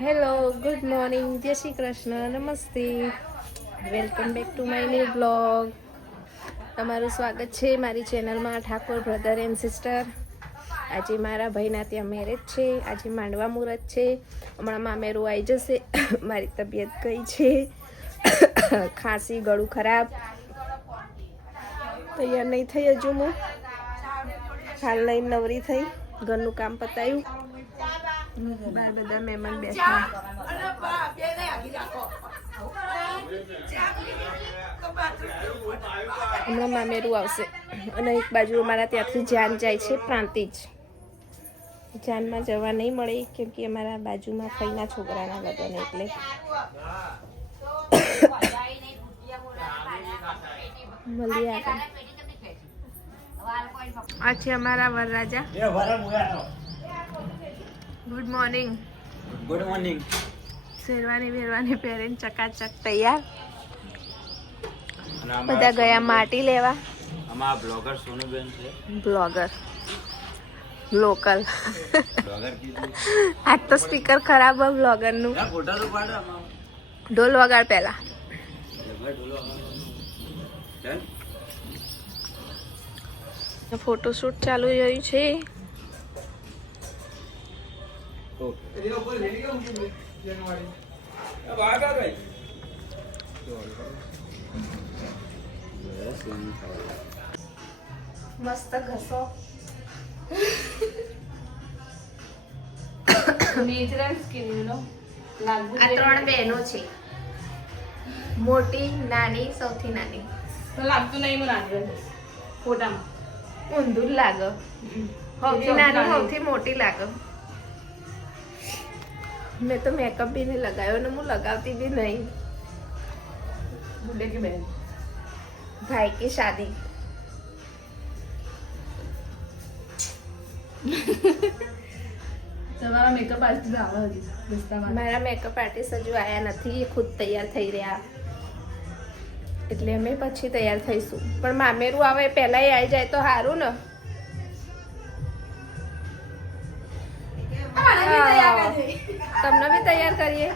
Hello good morning Jay Shri Krishna નમસ્તે welcome back to my new blog તમારું સ્વાગત છે મારી ચેનલમાં ઠાકોર બ્રધર એન્ડ સિસ્ટર આજે મારા ભાઈના ત્યાં મેરેજ છે. આજે માંડવા મુહૂર્ત છે. હમણાં મામેરું આવી જશે. મારી તબિયત ગઈ છે. ખાંસી, ગળું ખરાબ. તૈયાર નહીં થઈ હજુ હું. હાલ લઈને નવરી થઈ. ઘરનું કામ પતાયું. બાર બધા મહેમાન બેઠા. હમણાં મામેરું આવશે. અને એક બાજુ અમારા ત્યાંથી જાન જાય છે પ્રાંતિજ જાનમાં જવા નહીં મળે કેમ કે અમારા બાજુમાં ફઈના છોકરાના લગ્ન એટલે. મળીએ આ છે અમારા વરરાજા. Good morning good morning sherwani વેરવાની પહેરીને ચકાચક તૈયાર. બધા ગયા માટી લેવા? અમારા બ્લોગર સોનુબેન છે. બ્લોગર. લોકલ. આજ તો સ્પીકર ખરાબ હોય બ્લોગરનું. ઢોલ વગાડ પહેલા. ફોટોશૂટ ચાલુ રહ્યું છે. મસ્ત ઘસો આ ત્રણ બહેનો છે મોટી નાની સૌથી નાની લાગતું નહીં ફોટામાં ઊંધું લાગે સૌથી નાની સૌથી મોટી લાગે મેં તો મેકઅપ બી નહીં લગાવ્યો ને હું લગાવતી બી નહીં. બુડે કે બહેન ભાઈ કે શાદી. તમારા મેકઅપ આર્ટિસ્ટ આવે હજી રસ્તામાં? મારા મેકઅપ આર્ટિસ્ટ હજુ આવ્યા નથી એ ખુદ તૈયાર થઈ રહ્યા. એટલે અમે પછી તૈયાર થઈશું. પણ મામેરું આવે પહેલાં આવી જાય તો સારું ને. તમને બી તૈયાર કરીએ.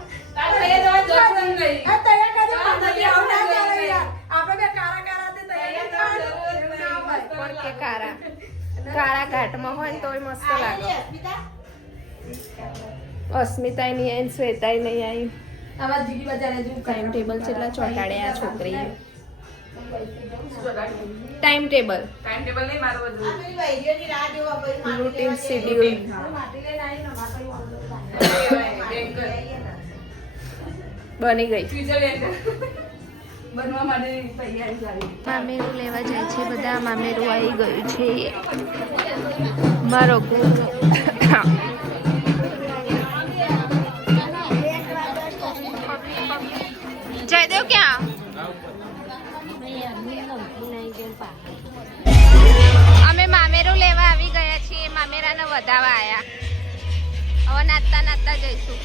કારા કે કાળા કાળા ઘાટમાં હોય ને તોય મસ્ત લાગે. અસ્મિતા. નહીં આવી શ્વેતા નહીં આવી ટાઈમ ટેબલ કેટલા ચોટાડે આ છોકરી ટાઈમ ટેબલ ટાઈમ ટેબલ નહીં મારું બધું. રૂટીન શેડ્યુલ બની ગઈ. બનવા માટે તૈયારી ચાલી. મામેરું લેવા જાય છે બધા મામેરું આવી ગયું છે. મારો ગુરુ જયદેવ ક્યાં? અમે મામેરું લેવા આવી ગયા છીએ. મામેરાને વધાવા આયા. હવે નાચતા નાચતા જઈશું.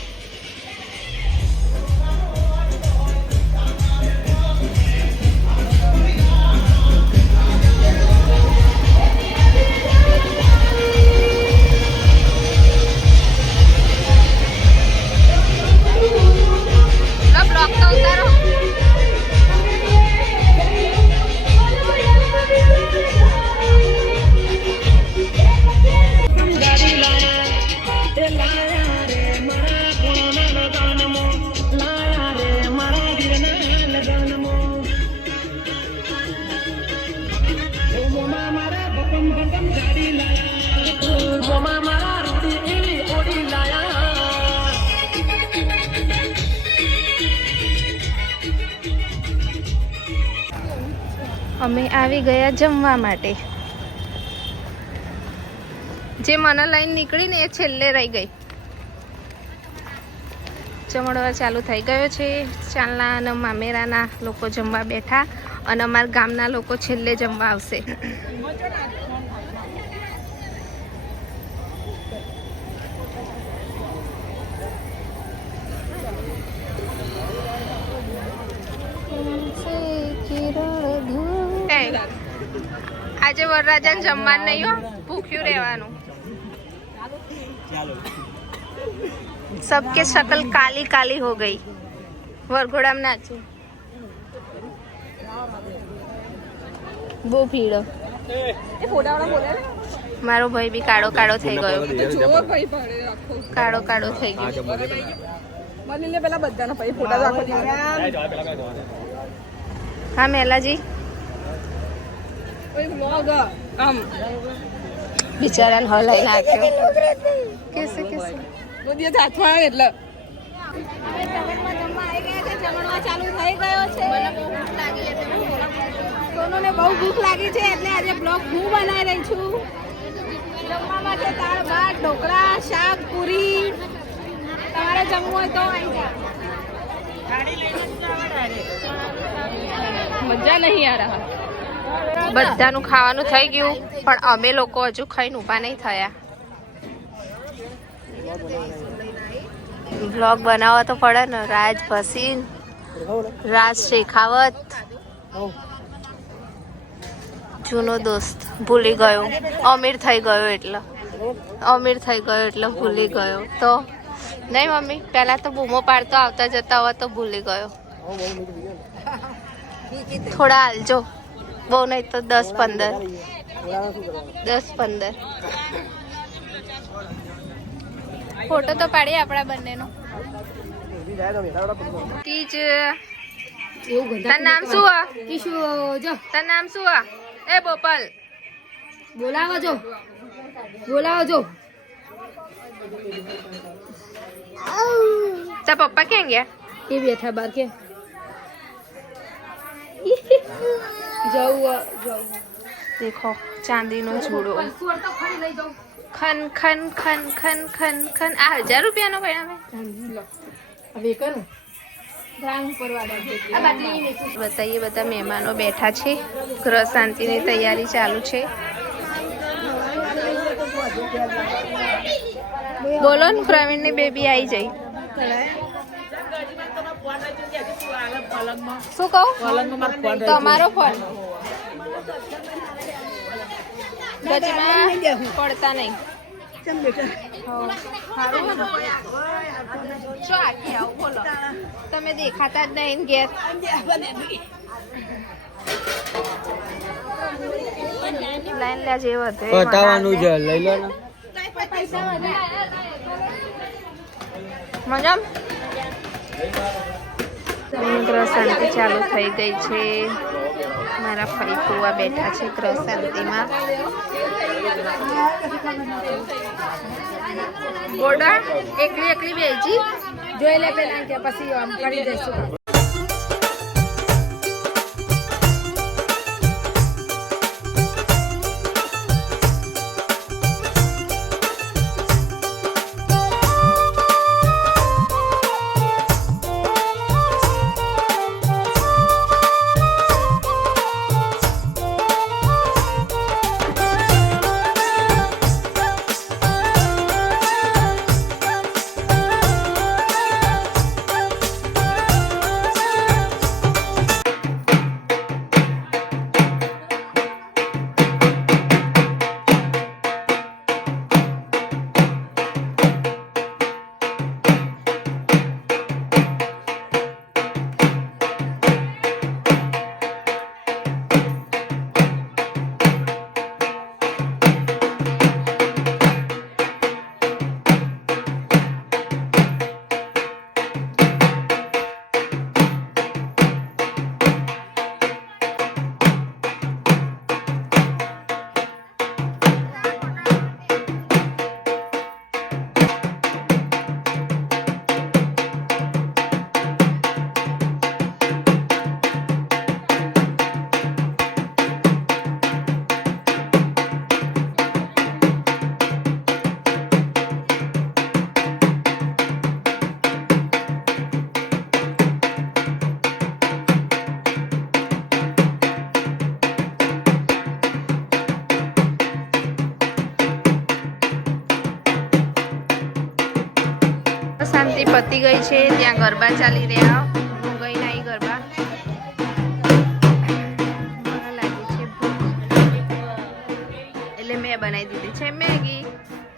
અમે આવી ગયા જમવા માટે. જે મને લાઈન નીકળી ને એ છેલ્લે રહી ગઈ. જમણવા ચાલુ થઈ ગયો છે. ચાલના અને મામેરાના લોકો જમવા બેઠા અને અમારા ગામના લોકો છેલ્લે જમવા આવશે એ, આજે વરરાજાને જમવાનું નહીં હો ભૂખ્યું રહેવાનું. સબકે શકલ કાલી કાલી હો ગઈ. વરઘોડામાં નાચું. બહુ ભીડ. મારો ભાઈ બી કાળો કાળો થઈ ગયો. કાળો કાળો થઈ ગયો. મને હા મેલાજી. આમ. બિચારાને હલાઈ નાખ્યો. કેસે કેસે? કોઈ હાથમાં આવે ને એટલે. સોનુને બહુ ભૂખ લાગી છે એટલે આજે બ્લોગ હું બનાવી રહી છું. જમવા માટે દાળ ભાત ઢોકળા શાક પૂરી. તમારે જમવું હોય તો આવી જાઓ મજા નહીં આ રહા. બધાનું ખાવાનું થઈ ગયું પણ અમે લોકો હજુ ખાઈને ઊભા નહીં થયા. બ્લોગ બનાવવા તો પડે ને રાજ ભસીન રાજ શેખાવત જૂનો દોસ્ત ભૂલી ગયો. અમીર થઈ ગયો એટલે. અમીર થઈ ગયો એટલે ભૂલી ગયો. તો નહીં મમ્મી પહેલાં તો બૂમો પાડતો આવતા જતા હોવા તો ભૂલી ગયો. થોડા હાલજો. બહુ નહીં તો દસ પંદર. દસ પંદર. ફોટો તો પાડીએ આપણા બંનેનો. ટીચ તાર નામ શું આ? કિશુ જો. તાર નામ શું આ? એ બોપલ. બોલાવો જો. બોલાવો જો. તાર પપ્પા ક્યાં ગયા? એ બેઠા બાર કે. જવું જવું દેખો ચાંદીનો જુડો ખન ખન ખન ખન ખન ખન. આ હજાર રૂપિયાનો પડ્યા હવે કરું. બતાવીએ બધા મહેમાનો બેઠા છે. ગ્રહ શાંતિની તૈયારી ચાલુ છે. બોલો ને પ્રવીણની બેબી આવી જઈ શું કહું? તમારો ફોન પડતા નહીં. તમે દેખાતા જ નહીં ઘેર. લાઈન લે જેવો બતાવવાનું છે લઈ લો ને. મજામ? ગ્રહ શાંતિ ચાલુ થઈ ગઈ છે. મારા ફઈ કુવા બેઠા છે ગ્રહ શાંતિમાં. ગોડા, એકલી એકલી બેજી જોઈ લે પેલા કે પછી આમ કરી દઈશું. શાંતિ પતી ગઈ છે, ત્યાં ગરબા ચાલી રહ્યા. હું ગઈ નહીં ગરબા. મને લાગે છે એટલે મેં બનાવી દીધી છે મેગી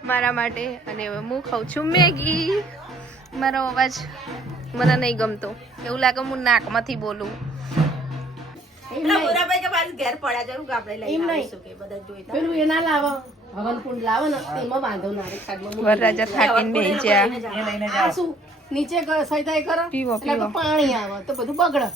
મારા માટે અને હવે હું ખાઉં છું મેગી. મારો અવાજ મને નહીં ગમતો. એવું લાગે હું નાકમાંથી બોલું. એમ નહીં પેલું એ ના લાવો હવન કુંડ લાવો. ને એમાં વાંધો ના આવે વરરાજા થાકીને આ શું નીચે સૈતાઈ કરો? એટલે પીવો. પાણી આવે તો બધું બગડે.